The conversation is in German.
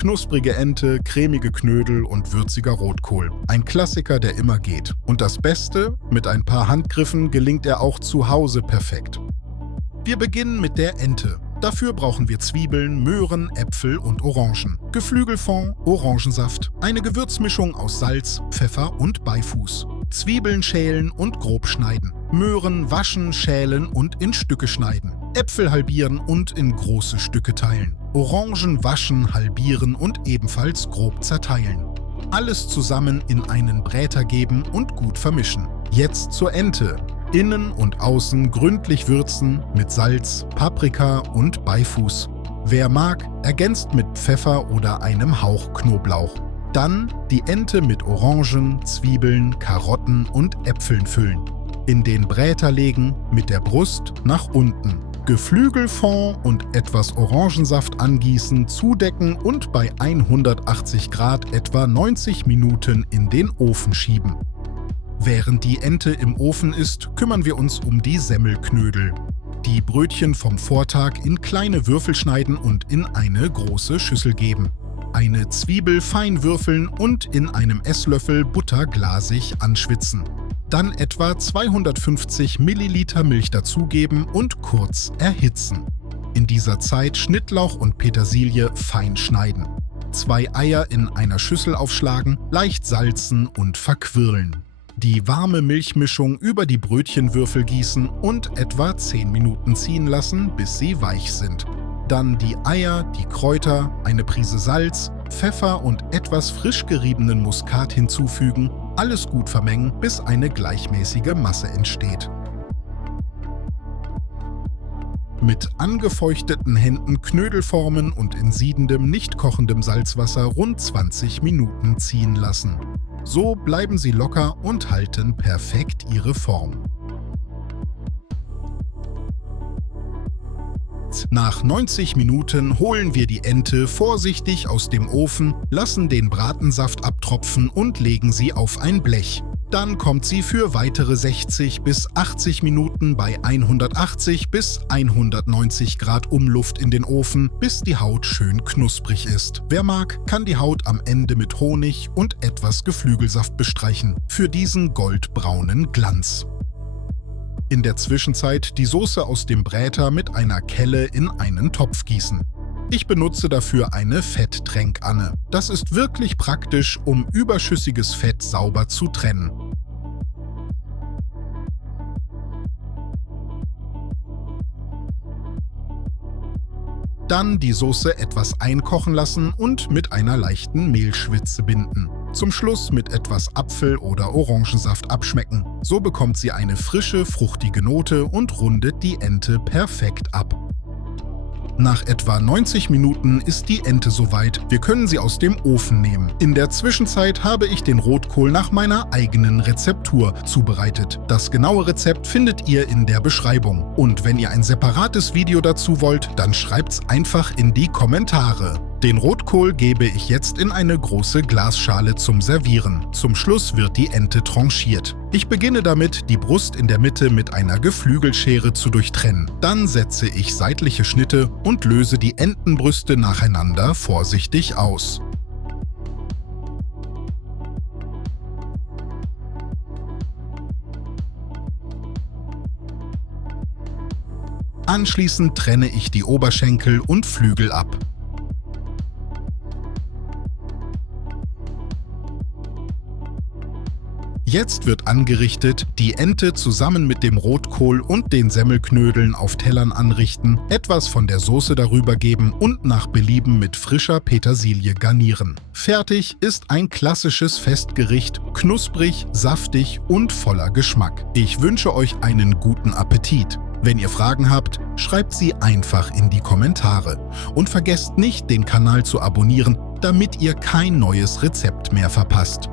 Knusprige Ente, cremige Knödel und würziger Rotkohl. Ein Klassiker, der immer geht. Und das Beste, mit ein paar Handgriffen gelingt er auch zu Hause perfekt. Wir beginnen mit der Ente. Dafür brauchen wir Zwiebeln, Möhren, Äpfel und Orangen, Geflügelfond, Orangensaft, eine Gewürzmischung aus Salz, Pfeffer und Beifuß. Zwiebeln schälen und grob schneiden. Möhren waschen, schälen und in Stücke schneiden. Äpfel halbieren und in große Stücke teilen. Orangen waschen, halbieren und ebenfalls grob zerteilen. Alles zusammen in einen Bräter geben und gut vermischen. Jetzt zur Ente. Innen und außen gründlich würzen mit Salz, Paprika und Beifuß. Wer mag, ergänzt mit Pfeffer oder einem Hauch Knoblauch. Dann die Ente mit Orangen, Zwiebeln, Karotten und Äpfeln füllen. In den Bräter legen, mit der Brust nach unten. Geflügelfond und etwas Orangensaft angießen, zudecken und bei 180 Grad etwa 90 Minuten in den Ofen schieben. Während die Ente im Ofen ist, kümmern wir uns um die Semmelknödel. Die Brötchen vom Vortag in kleine Würfel schneiden und in eine große Schüssel geben. Eine Zwiebel fein würfeln und in einem Esslöffel Butter glasig anschwitzen. Dann etwa 250 Milliliter Milch dazugeben und kurz erhitzen. In dieser Zeit Schnittlauch und Petersilie fein schneiden. 2 Eier in einer Schüssel aufschlagen, leicht salzen und verquirlen. Die warme Milchmischung über die Brötchenwürfel gießen und etwa 10 Minuten ziehen lassen, bis sie weich sind. Dann die Eier, die Kräuter, eine Prise Salz, Pfeffer und etwas frisch geriebenen Muskat hinzufügen, alles gut vermengen, bis eine gleichmäßige Masse entsteht. Mit angefeuchteten Händen Knödel formen und in siedendem, nicht kochendem Salzwasser rund 20 Minuten ziehen lassen. So bleiben sie locker und halten perfekt ihre Form. Nach 90 Minuten holen wir die Ente vorsichtig aus dem Ofen, lassen den Bratensaft abtropfen und legen sie auf ein Blech. Dann kommt sie für weitere 60 bis 80 Minuten bei 180 bis 190 Grad Umluft in den Ofen, bis die Haut schön knusprig ist. Wer mag, kann die Haut am Ende mit Honig und etwas Geflügelsaft bestreichen, für diesen goldbraunen Glanz. In der Zwischenzeit die Soße aus dem Bräter mit einer Kelle in einen Topf gießen. Ich benutze dafür eine Fetttränkanne. Das ist wirklich praktisch, um überschüssiges Fett sauber zu trennen. Dann die Soße etwas einkochen lassen und mit einer leichten Mehlschwitze binden. Zum Schluss mit etwas Apfel- oder Orangensaft abschmecken. So bekommt sie eine frische, fruchtige Note und rundet die Ente perfekt ab. Nach etwa 90 Minuten ist die Ente soweit. Wir können sie aus dem Ofen nehmen. In der Zwischenzeit habe ich den Rotkohl nach meiner eigenen Rezeptur zubereitet. Das genaue Rezept findet ihr in der Beschreibung. Und wenn ihr ein separates Video dazu wollt, dann schreibt's einfach in die Kommentare. Den Rotkohl gebe ich jetzt in eine große Glasschale zum Servieren. Zum Schluss wird die Ente tranchiert. Ich beginne damit, die Brust in der Mitte mit einer Geflügelschere zu durchtrennen. Dann setze ich seitliche Schnitte und löse die Entenbrüste nacheinander vorsichtig aus. Anschließend trenne ich die Oberschenkel und Flügel ab. Jetzt wird angerichtet, die Ente zusammen mit dem Rotkohl und den Semmelknödeln auf Tellern anrichten, etwas von der Soße darüber geben und nach Belieben mit frischer Petersilie garnieren. Fertig ist ein klassisches Festgericht, knusprig, saftig und voller Geschmack. Ich wünsche euch einen guten Appetit. Wenn ihr Fragen habt, schreibt sie einfach in die Kommentare. Und vergesst nicht, den Kanal zu abonnieren, damit ihr kein neues Rezept mehr verpasst.